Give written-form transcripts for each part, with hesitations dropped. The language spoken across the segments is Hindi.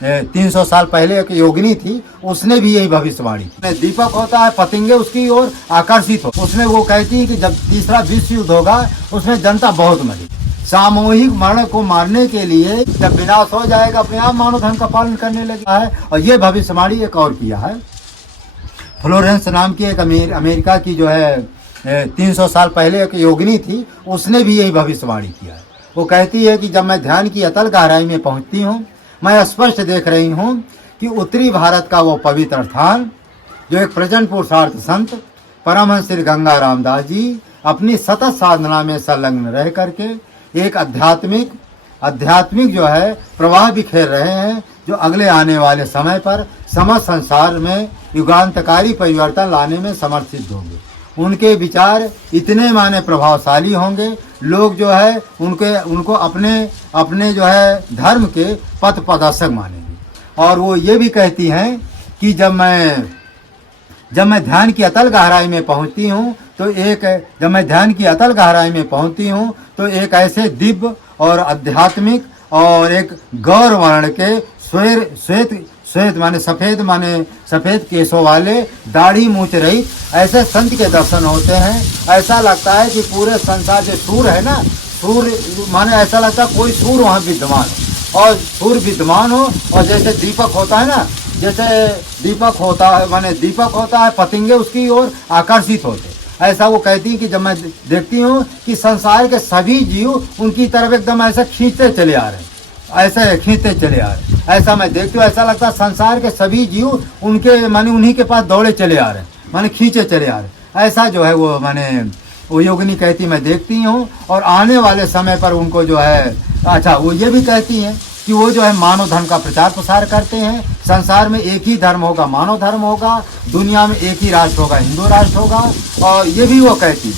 300 साल पहले एक योगिनी थी, उसने भी यही भविष्यवाणी की। दीपक होता है, पतंगे उसकी ओर आकर्षित हो। उसमें वो कहती है कि जब तीसरा विश्व युद्ध होगा उसमें जनता बहुत मरी। सामूहिक मरण को मारने के लिए जब विनाश हो जाएगा अपने आप मानव धर्म का पालन करने लगा है। और ये भविष्यवाणी एक और किया है, फ्लोरेंस नाम की एक अमेरिका की जो है 300 साल पहले एक योगिनी थी, उसने भी यही भविष्यवाणी किया है। वो कहती है कि जब मैं ध्यान की अतल गहराई में पहुंचती हूँ, मैं स्पष्ट देख रही हूँ कि उत्तरी भारत का वो पवित्र स्थान जो एक प्रचंड पुरुषार्थ संत परमहंस श्री गंगा रामदास जी अपनी सतत साधना में संलग्न रह करके एक आध्यात्मिक जो है प्रवाह बिखेर रहे हैं, जो अगले आने वाले समय पर समस्त संसार में युगांतकारी परिवर्तन लाने में समर्थित होंगे। उनके विचार इतने माने प्रभावशाली होंगे, लोग जो है उनको अपने जो है धर्म के पथ प्रदर्शक मानेंगे। और वो ये भी कहती हैं कि जब मैं ध्यान की अतल गहराई में पहुंचती हूँ तो एक ऐसे दिव्य और आध्यात्मिक और एक गौर वर्ण के श्वेत माने सफेद केसों वाले दाढ़ी मूछ रहित ऐसे संत के दर्शन होते हैं। ऐसा लगता है कि पूरे संसार जो सूर्य है ना, सूर्य माने ऐसा लगता है कोई सूर्य वहाँ विद्यमान हो, और सूर्य विद्यमान हो। और जैसे दीपक होता है ना, दीपक होता है, पतंगे उसकी ओर आकर्षित होते। ऐसा वो कहती है कि जब मैं देखती हूँ कि संसार के सभी जीव उनकी तरफ एकदम ऐसा खींचते चले आ रहे हैं, ऐसा मैं देखती हूँ। ऐसा लगता है संसार के सभी जीव उनके माने उन्हीं के पास दौड़े चले आ रहे हैं, माने खींचे चले आ रहे हैं। ऐसा जो है वो योगिनी कहती मैं देखती हूँ। और आने वाले समय पर उनको जो है वो ये भी कहती हैं कि वो जो है मानव धर्म का प्रचार प्रसार करते हैं। संसार में एक ही धर्म होगा, मानव धर्म होगा। दुनिया में एक ही राष्ट्र होगा, हिंदू राष्ट्र होगा। और ये भी वो कहती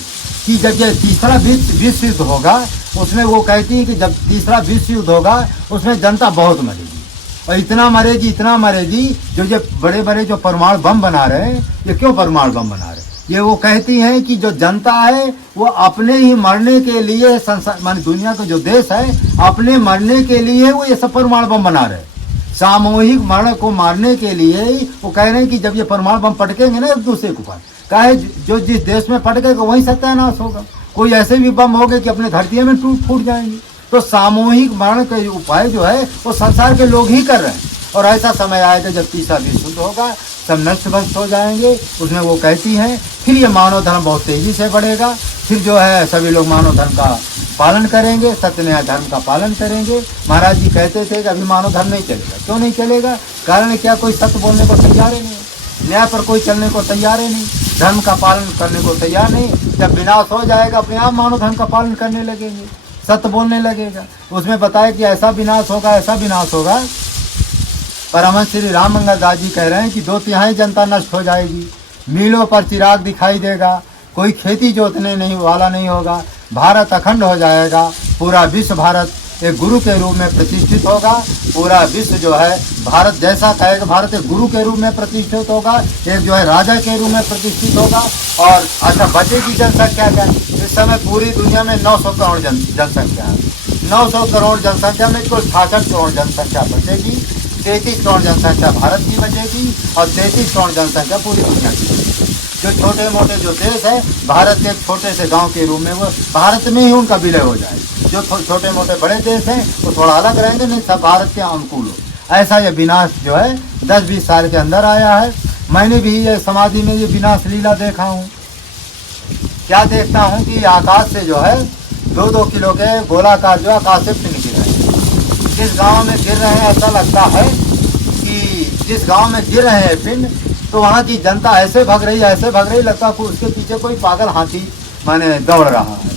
कि जब ये तीसरा विश्व युद्ध होगा, उसमें वो कहती है कि जब तीसरा विश्व युद्ध होगा उसमें जनता बहुत मरेगी, और इतना मरेगी जो ये बड़े बड़े जो परमाणु बम बना रहे हैं, ये क्यों परमाणु बम बना रहे हैं? ये वो कहती हैं कि जो जनता है वो अपने ही मरने के लिए संसार माने दुनिया का जो देश है अपने मरने के लिए वो ये सब परमाणु बम बना रहे हैं। सामूहिक मरण को मारने के लिए वो कह रहे हैं कि जब ये परमाणु बम पटकेंगे ना एक दूसरे के ऊपर, कहे जो जिस देश में पटकेगा वही सत्यानाश होगा। कोई ऐसे भी बम होंगे कि अपने धरती में फूट जाएंगे। तो सामूहिक मरण के उपाय जो है वो संसार के लोग ही कर रहे हैं। और ऐसा समय आएगा जब तीसरा विश्व युद्ध होगा, सब नष्ट भ्रष्ट हो जाएंगे। उसमें वो कहती हैं फिर ये मानव धर्म बहुत तेजी से बढ़ेगा, फिर जो है सभी लोग मानव धर्म का पालन करेंगे, सत्य न्याय धर्म का पालन करेंगे। महाराज जी कहते थे कि अभी मानव धर्म नहीं चलेगा। क्यों नहीं चलेगा? कारण क्या, कोई सत्य बोलने को तैयार ही नहीं, न्याय पर कोई चलने को तैयार ही नहीं, धर्म का पालन करने को तैयार नहीं। जब विनाश हो जाएगा अपने आप मानव धर्म का पालन करने लगेंगे, सत्य बोलने लगेगा। उसमें बताया कि ऐसा विनाश होगा। परमहंस श्री राममंगल दास जी कह रहे हैं कि 2/3 जनता नष्ट हो जाएगी, मीलों पर चिराग दिखाई देगा, कोई खेती जोतने वाला नहीं होगा, भारत अखंड हो जाएगा, पूरा विश्व भारत एक गुरु के रूप में प्रतिष्ठित होगा। पूरा विश्व जो है भारत जैसा कहेगा, भारत एक गुरु के रूप में प्रतिष्ठित होगा, एक जो है राजा के रूप में प्रतिष्ठित होगा। और अच्छा बचेगी जनसंख्या क्या? इस समय पूरी दुनिया में 900 करोड़ जनसंख्या है। 900 करोड़ जनसंख्या में कुल 66 करोड़ जनसंख्या बचेगी। 33 करोड़ जनसंख्या भारत की बचेगी और 33 करोड़ जनसंख्या पूरी दुनिया की बचेगी। जो छोटे मोटे जो देश है भारत के एक छोटे से गांव के रूप में वो भारत में ही उनका विलय हो जाए। जो छोटे मोटे बड़े देश हैं वो थोड़ा अलग रहेंगे, नहीं सब भारत के अनुकूल हो। ऐसा ये विनाश जो है 10-20 साल के अंदर आया है। मैंने भी ये समाधि में ये विनाश लीला देखा हूँ। क्या देखता हूँ कि आकाश से जो है 2-2 किलो के गोलाकार जो आकाश से पिंड गिर रहे हैं। जिस गाँव में गिर रहे हैं ऐसा लगता है कि जिस गाँव में गिर रहे हैं पिंड, तो वहाँ की जनता ऐसे भग रही लगता है उसके पीछे कोई पागल हाथी माने दौड़ रहा है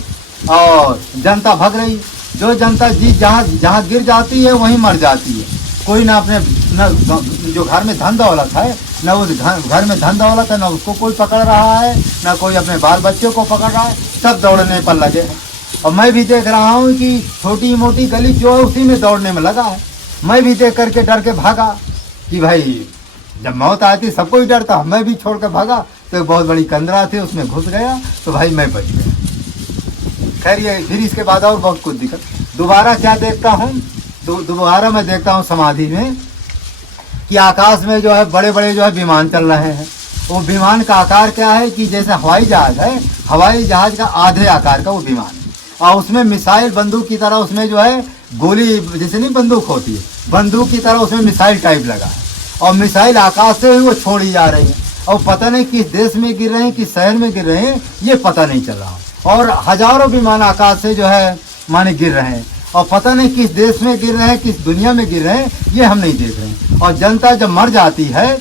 और जनता भग रही। जो जनता जहाँ गिर जाती है वहीं मर जाती है। कोई ना अपने न जो घर में धन दौलत है, न उस घर में धन दौलत है, न उसको कोई पकड़ रहा है, न कोई अपने बाल बच्चों को पकड़ रहा है, सब दौड़ने पर लगे हैं। और मैं भी देख रहा हूँ कि छोटी मोटी गली जो है उसी में दौड़ने में लगा है। मैं भी देख करके डर के भागा कि भाई जब मौत आती सबको ही डर था। मैं भी छोड़ कर भागा तो एक बहुत बड़ी कंदरा थी, उसमें घुस गया तो भाई मैं बच गया। खैर ये फिर इसके बाद और बहुत कुछ दिक्कत। दोबारा क्या देखता हूँ, दोबारा मैं देखता हूँ समाधि में कि आकाश में जो है बड़े बड़े जो है विमान चल रहे हैं। वो विमान का आकार क्या है कि जैसे हवाई जहाज है, हवाई जहाज का आधे आकार का वो विमान है। और उसमें मिसाइल बंदूक की तरह उसमें जो है गोली जैसे नहीं बंदूक होती है, बंदूक की तरह उसमें मिसाइल टाइप लगा है। और मिसाइल आकाश से ही वो छोड़ी जा रही है और पता नहीं किस देश में गिर रहे हैं, किस शहर में गिर रहे हैं, ये पता नहीं चल रहा। और हजारों विमान आकाश से जो है माने गिर रहे हैं और पता नहीं किस देश में गिर रहे हैं, किस दुनिया में गिर रहे हैं, ये हम नहीं देख रहे हैं। और जनता जब मर जाती है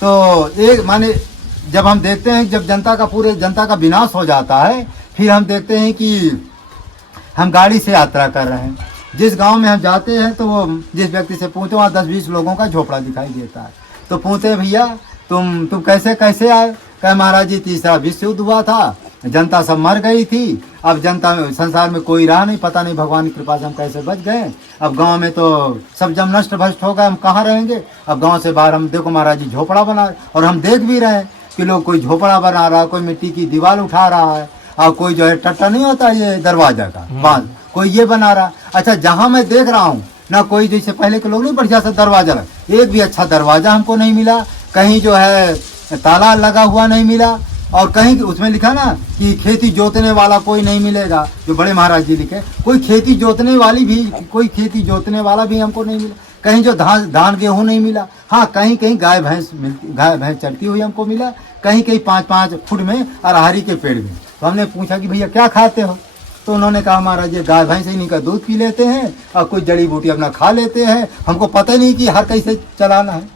तो एक माने जब हम देखते हैं, जब जनता का पूरे जनता का विनाश हो जाता है, फिर हम देखते हैं कि हम गाड़ी से यात्रा कर रहे हैं। जिस गांव में हम जाते हैं तो वो जिस व्यक्ति से पूछते वहाँ 10-20 लोगों का झोपड़ा दिखाई देता है। तो पूछते भैया तुम कैसे आए? कहे महाराज जी तीसरा विश्व युद्ध हुआ था, जनता सब मर गई थी, अब जनता में संसार में कोई रहा नहीं, पता नहीं भगवान की कृपा से हम कैसे बच गए। अब गांव में तो सब जब नष्ट भ्रष्ट हो गए, हम कहाँ रहेंगे। अब गांव से बाहर हम देखो महाराज जी झोपड़ा बना, और हम देख भी रहे हैं कि लोग कोई झोपड़ा बना रहा है, कोई मिट्टी की दीवार उठा रहा है, और कोई जो है टट्टा नहीं होता ये दरवाजा का बांध, कोई ये बना रहा। अच्छा जहाँ मैं देख रहा हूँ ना कोई जैसे पहले के लोग नहीं बढ़िया सा दरवाजा लगा, एक भी अच्छा दरवाजा हमको नहीं मिला, कहीं जो है ताला लगा हुआ नहीं मिला, और कहीं उसमें लिखा ना कि खेती जोतने वाला कोई नहीं मिलेगा, जो बड़े महाराज जी लिखे, कोई खेती जोतने वाला भी हमको नहीं मिला। कहीं जो धान गेहूं नहीं मिला। हाँ कहीं कहीं गाय भैंस चलती हुई हमको मिला, कहीं कहीं 5-5 फुट में अरहरी के पेड़ में। तो हमने पूछा कि भैया क्या खाते हो? तो उन्होंने कहा महाराज ये गाय भैंस इन्हीं का दूध पी लेते हैं और कुछ जड़ी बूटी अपना खा लेते हैं, हमको पता नहीं कि हर कैसे चलाना है।